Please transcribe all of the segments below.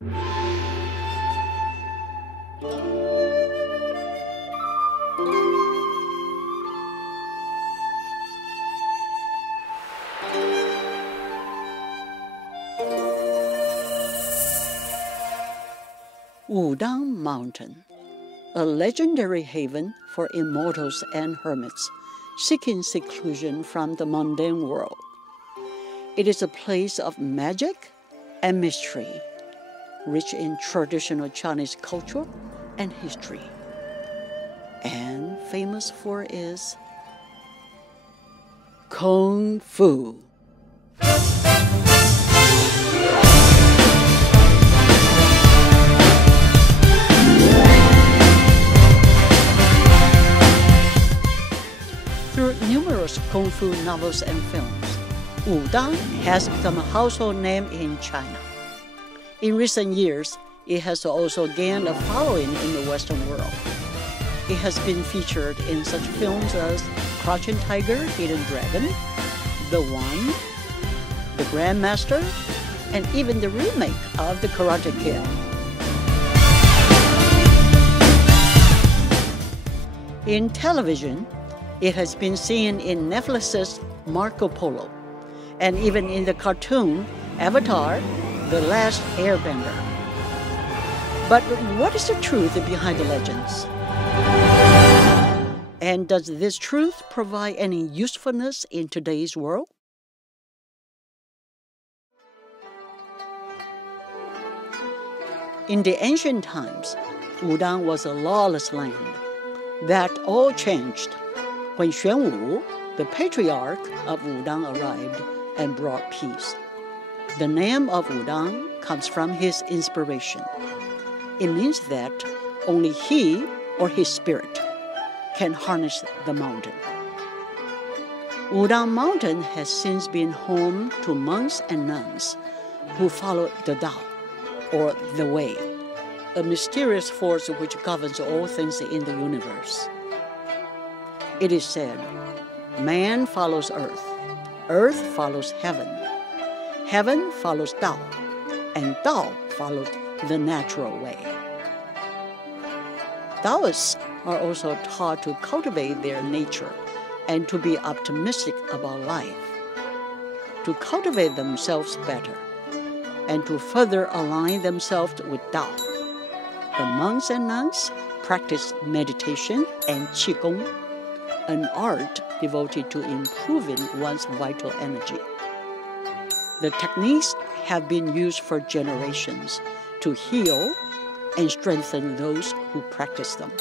Wudang Mountain, a legendary haven for immortals and hermits seeking seclusion from the mundane world. It is a place of magic and mystery, rich in traditional Chinese culture and history, and famous for its Kung Fu. Through numerous Kung Fu novels and films, Wudang has become a household name in China. In recent years, it has also gained a following in the Western world. It has been featured in such films as Crouching Tiger, Hidden Dragon, The One, The Grandmaster, and even the remake of The Karate Kid. In television, it has been seen in Netflix's Marco Polo, and even in the cartoon Avatar: The Last Airbender. But what is the truth behind the legends? And does this truth provide any usefulness in today's world? In the ancient times, Wudang was a lawless land. That all changed when Xuanwu, the patriarch of Wudang, arrived and brought peace. The name of Wudang comes from his inspiration. It means that only he or his spirit can harness the mountain. Wudang Mountain has since been home to monks and nuns who follow the Tao, or the Way, a mysterious force which governs all things in the universe. It is said, man follows earth, earth follows heaven, heaven follows Tao, and Tao follows the natural way. Taoists are also taught to cultivate their nature and to be optimistic about life, to cultivate themselves better, and to further align themselves with Tao. The monks and nuns practice meditation and Qigong, an art devoted to improving one's vital energy. The techniques have been used for generations to heal and strengthen those who practice them.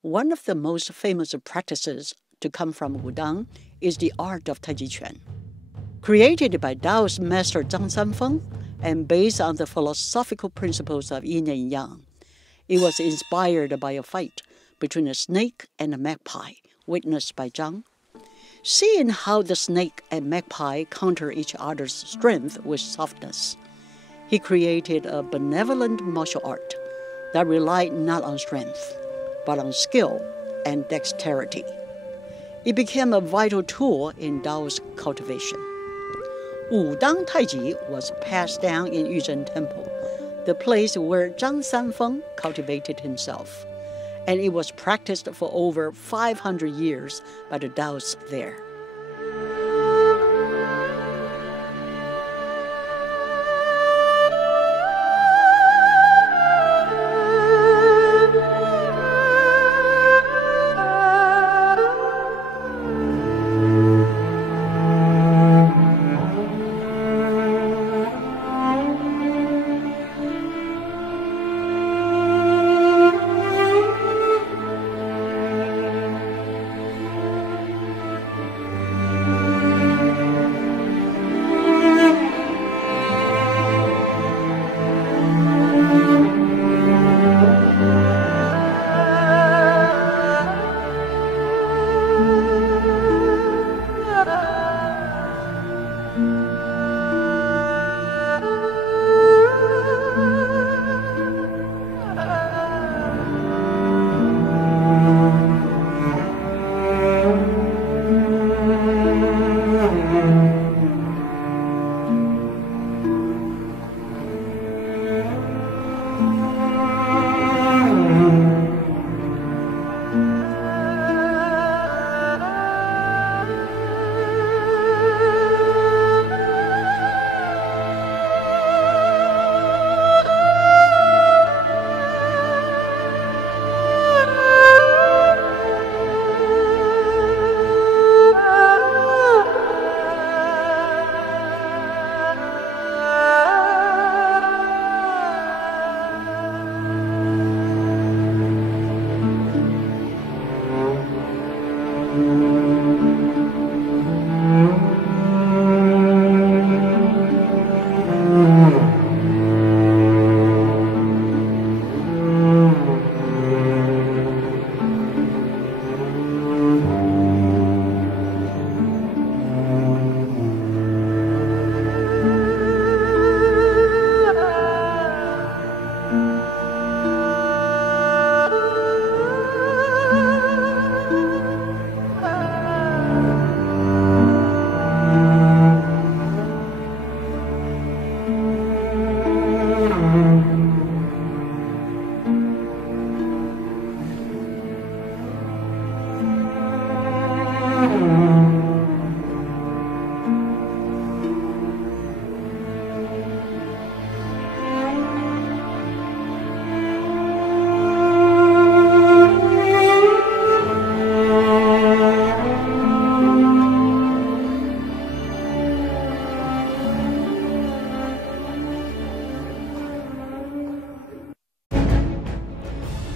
One of the most famous practices to come from Wudang is the art of Taiji Quan. Created by Taoist master Zhang Sanfeng and based on the philosophical principles of yin and yang, it was inspired by a fight between a snake and a magpie witnessed by Zhang. Seeing how the snake and magpie counter each other's strength with softness, he created a benevolent martial art that relied not on strength, but on skill and dexterity. It became a vital tool in Tao's cultivation. Wudang Taiji was passed down in Yuzhen Temple, the place where Zhang Sanfeng cultivated himself, and it was practiced for over 500 years by the Taoists there.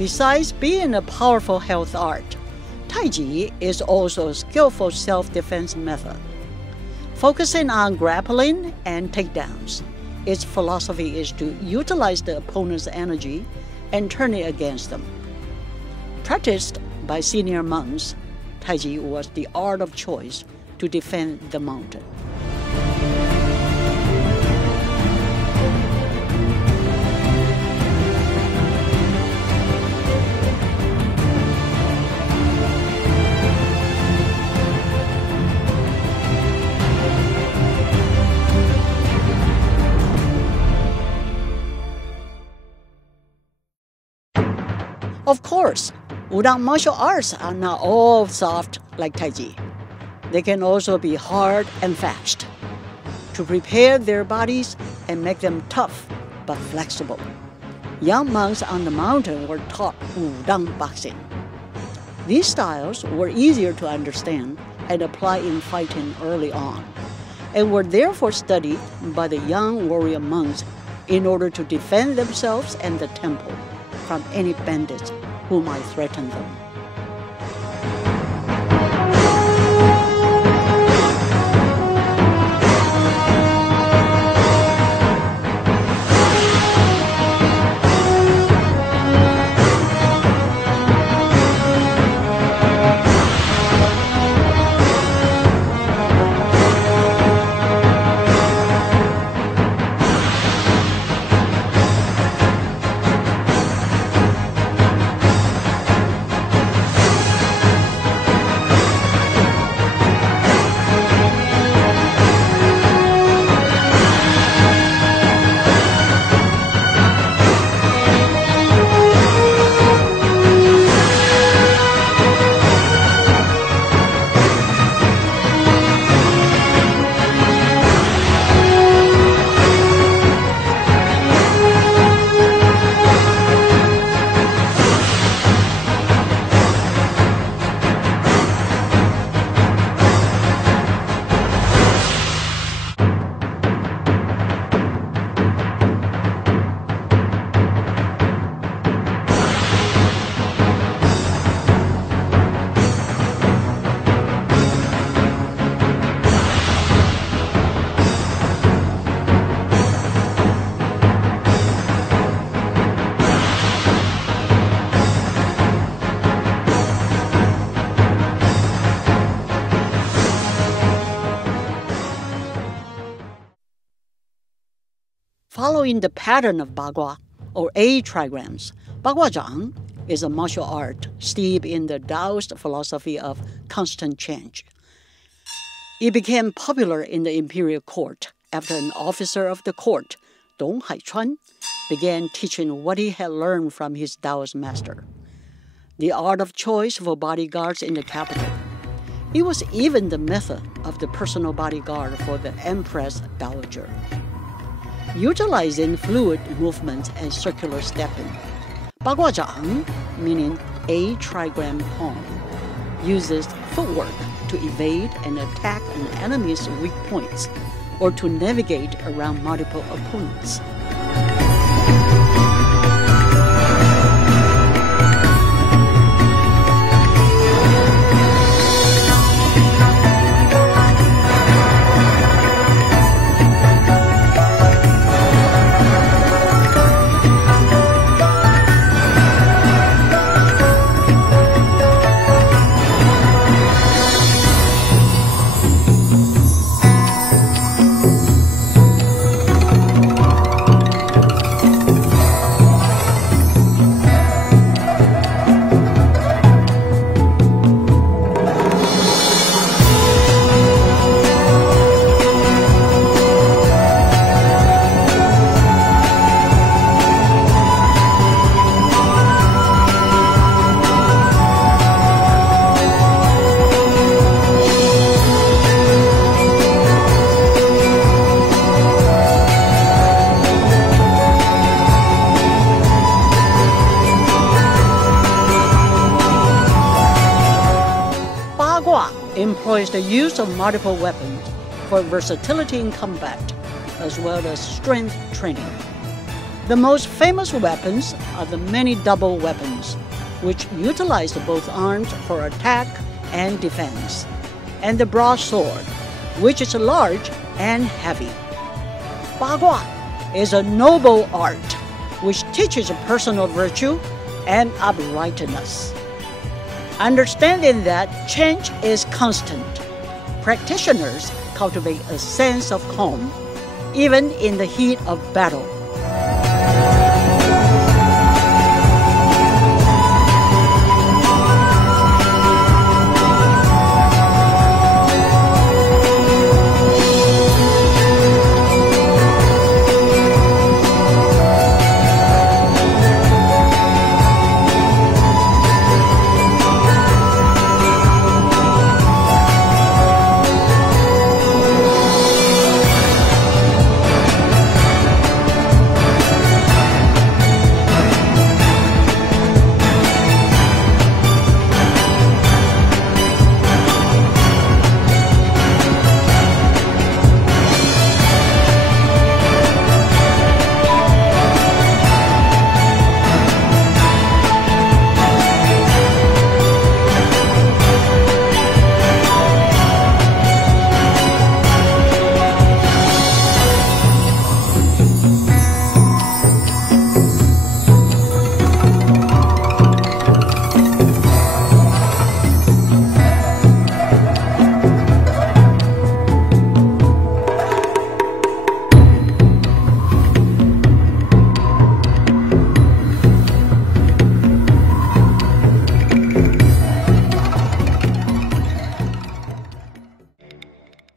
Besides being a powerful health art, Taiji is also a skillful self-defense method. Focusing on grappling and takedowns, its philosophy is to utilize the opponent's energy and turn it against them. Practiced by senior monks, Taiji was the art of choice to defend the mountain. Of course, Wudang martial arts are not all soft like Taiji. They can also be hard and fast, to prepare their bodies and make them tough but flexible. Young monks on the mountain were taught Wudang boxing. These styles were easier to understand and apply in fighting early on, and were therefore studied by the young warrior monks in order to defend themselves and the temple from any bandits who might threaten them. Following the pattern of Bagua, or 8 trigrams, Baguazhang is a martial art steeped in the Taoist philosophy of constant change. It became popular in the imperial court after an officer of the court, Dong Haichuan, began teaching what he had learned from his Taoist master, the art of choice for bodyguards in the capital. It was even the method of the personal bodyguard for the Empress Dowager. Utilizing fluid movements and circular stepping, Baguazhang, meaning 8 trigram palm, uses footwork to evade and attack an enemy's weak points or to navigate around multiple opponents. Employs the use of multiple weapons for versatility in combat, as well as strength training. The most famous weapons are the many double weapons, which utilize both arms for attack and defense, and the broadsword, which is large and heavy. Bagua is a noble art which teaches personal virtue and uprightness. Understanding that change is constant, practitioners cultivate a sense of calm, even in the heat of battle.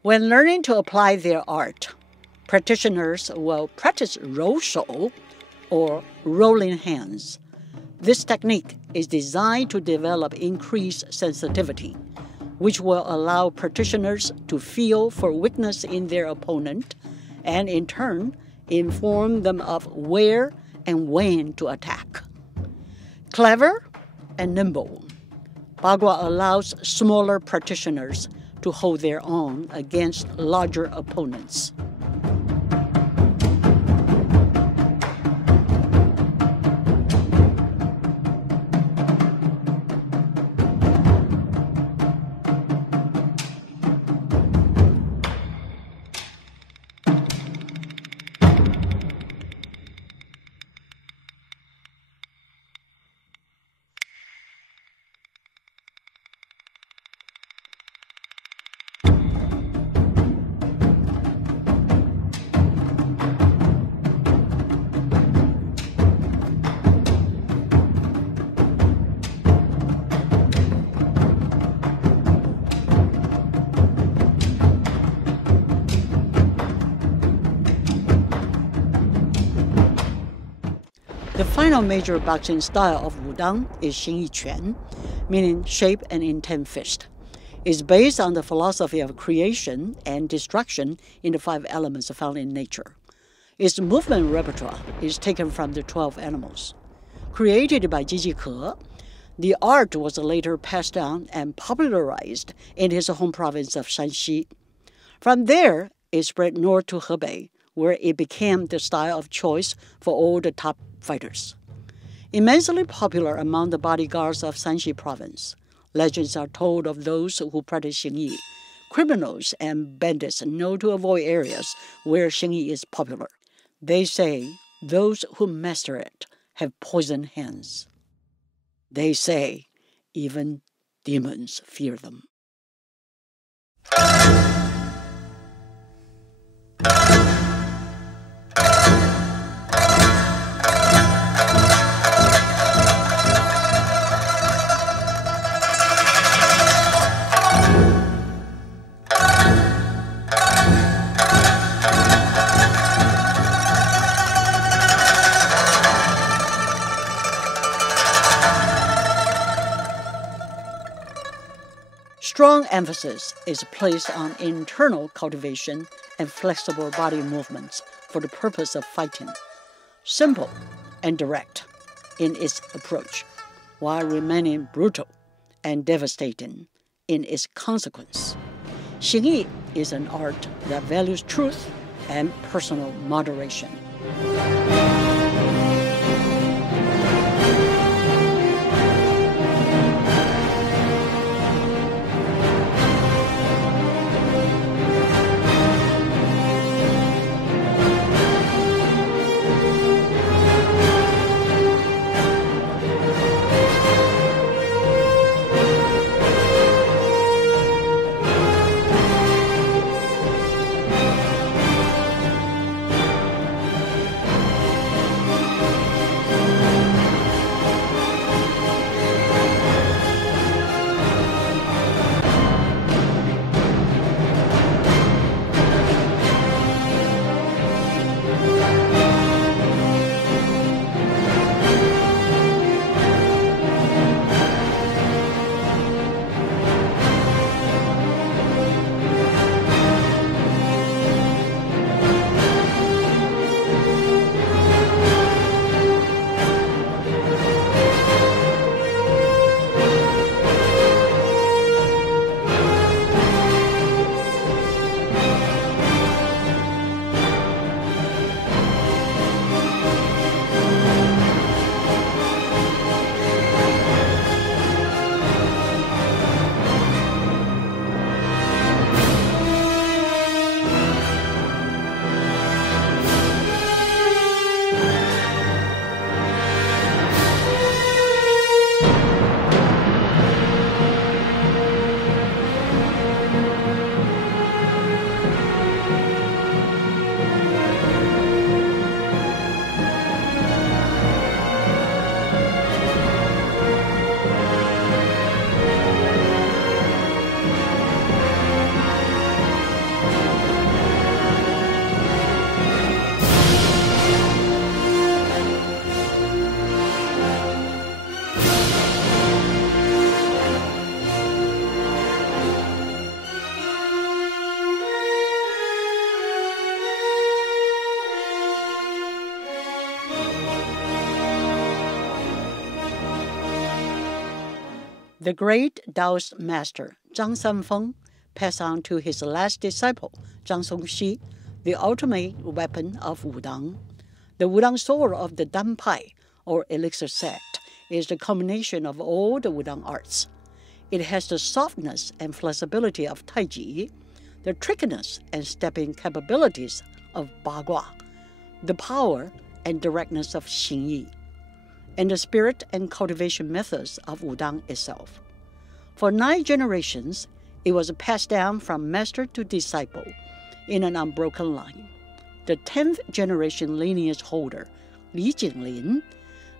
When learning to apply their art, practitioners will practice rou shou, or rolling hands. This technique is designed to develop increased sensitivity, which will allow practitioners to feel for weakness in their opponent and, in turn, inform them of where and when to attack. Clever and nimble, Bagua allows smaller practitioners to hold their own against larger opponents. The final major boxing style of Wudang is Xingyi Quan, meaning shape and intent fist. It's based on the philosophy of creation and destruction in the 5 elements found in nature. Its movement repertoire is taken from the 12 animals. Created by Jiji Ke, the art was later passed down and popularized in his home province of Shanxi. From there, it spread north to Hebei, where it became the style of choice for all the top fighters. Immensely popular among the bodyguards of Shanxi province, legends are told of those who practice Xingyi. Criminals and bandits know to avoid areas where Xingyi is popular. They say those who master it have poisoned hands. They say even demons fear them. Strong emphasis is placed on internal cultivation and flexible body movements for the purpose of fighting, simple and direct in its approach, while remaining brutal and devastating in its consequence. Xingyi is an art that values truth and personal moderation. The great Taoist master Zhang Sanfeng passed on to his last disciple, Zhang Songxi, the ultimate weapon of Wudang. The Wudang sword of the Danpai, or elixir sect, is the combination of all the Wudang arts. It has the softness and flexibility of Taiji, the trickiness and stepping capabilities of Bagua, the power and directness of Xingyi, and the spirit and cultivation methods of Wudang itself. For 9 generations, it was passed down from master to disciple in an unbroken line. The 10th generation lineage holder, Li Jinglin,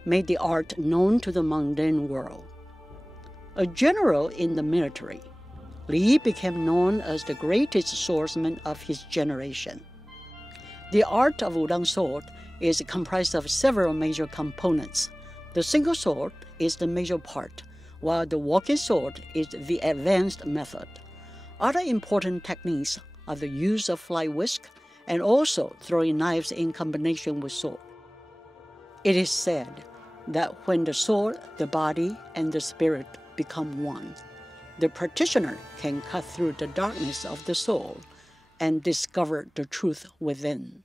made the art known to the mundane world. A general in the military, Li became known as the greatest swordsman of his generation. The art of Wudang sword is comprised of several major components. The single sword is the major part, while the walking sword is the advanced method. Other important techniques are the use of fly whisk and also throwing knives in combination with sword. It is said that when the soul, the body, and the spirit become one, the practitioner can cut through the darkness of the soul and discover the truth within.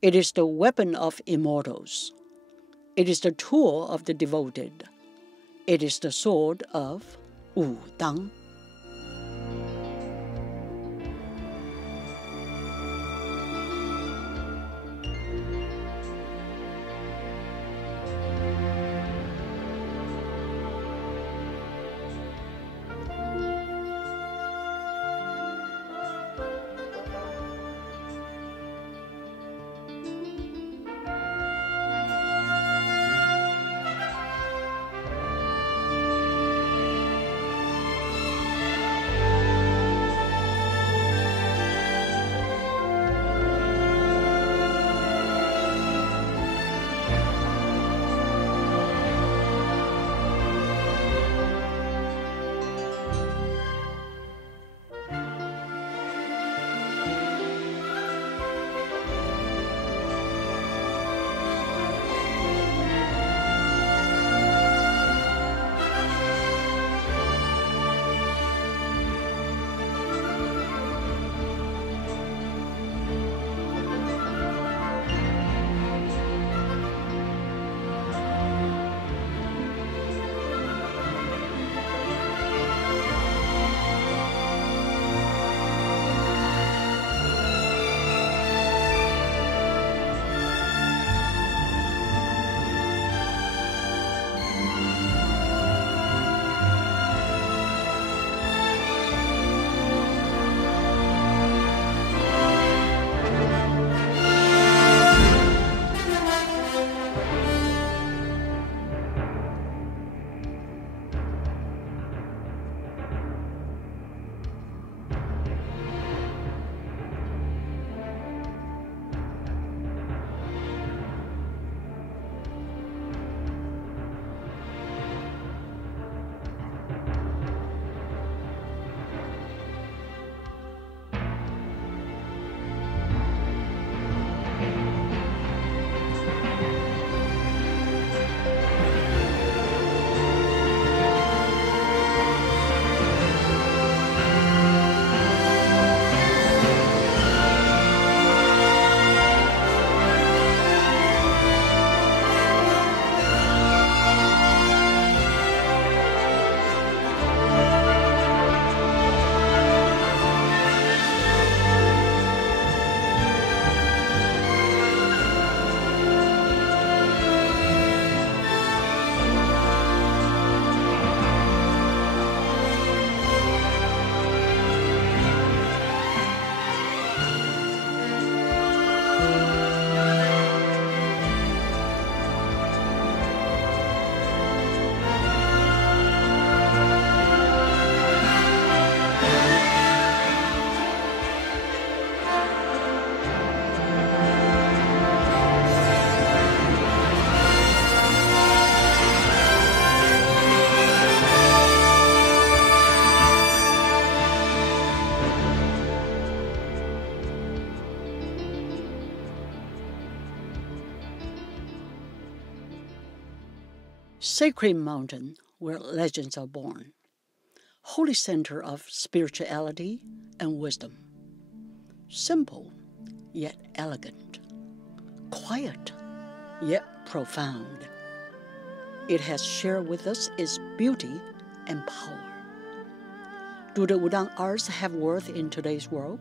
It is the weapon of immortals. It is the tool of the devoted. It is the sword of Wu Dang. Sacred mountain where legends are born, holy center of spirituality and wisdom. Simple yet elegant, quiet yet profound. It has shared with us its beauty and power. Do the Wudang arts have worth in today's world?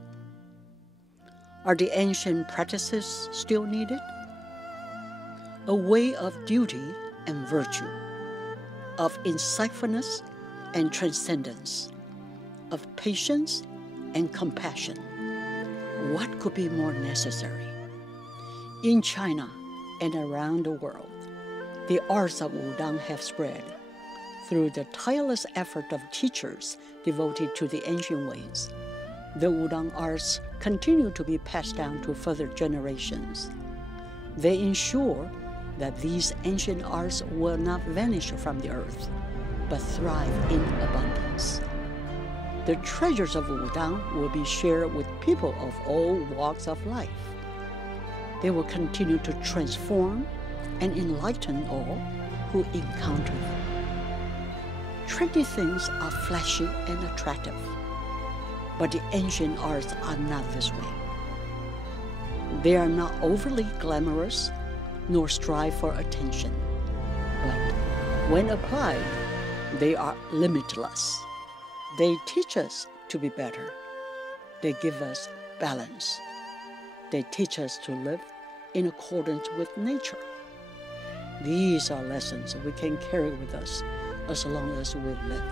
Are the ancient practices still needed? A way of duty and virtue, of insightfulness and transcendence, of patience and compassion. What could be more necessary? In China and around the world, the arts of Wudang have spread through the tireless effort of teachers devoted to the ancient ways. The Wudang arts continue to be passed down to further generations. They ensure that these ancient arts will not vanish from the earth, but thrive in abundance. The treasures of Wudang will be shared with people of all walks of life. They will continue to transform and enlighten all who encounter them. Trendy things are flashy and attractive, but the ancient arts are not this way. They are not overly glamorous, nor strive for attention, but when applied, they are limitless. They teach us to be better. They give us balance. They teach us to live in accordance with nature. These are lessons we can carry with us as long as we live.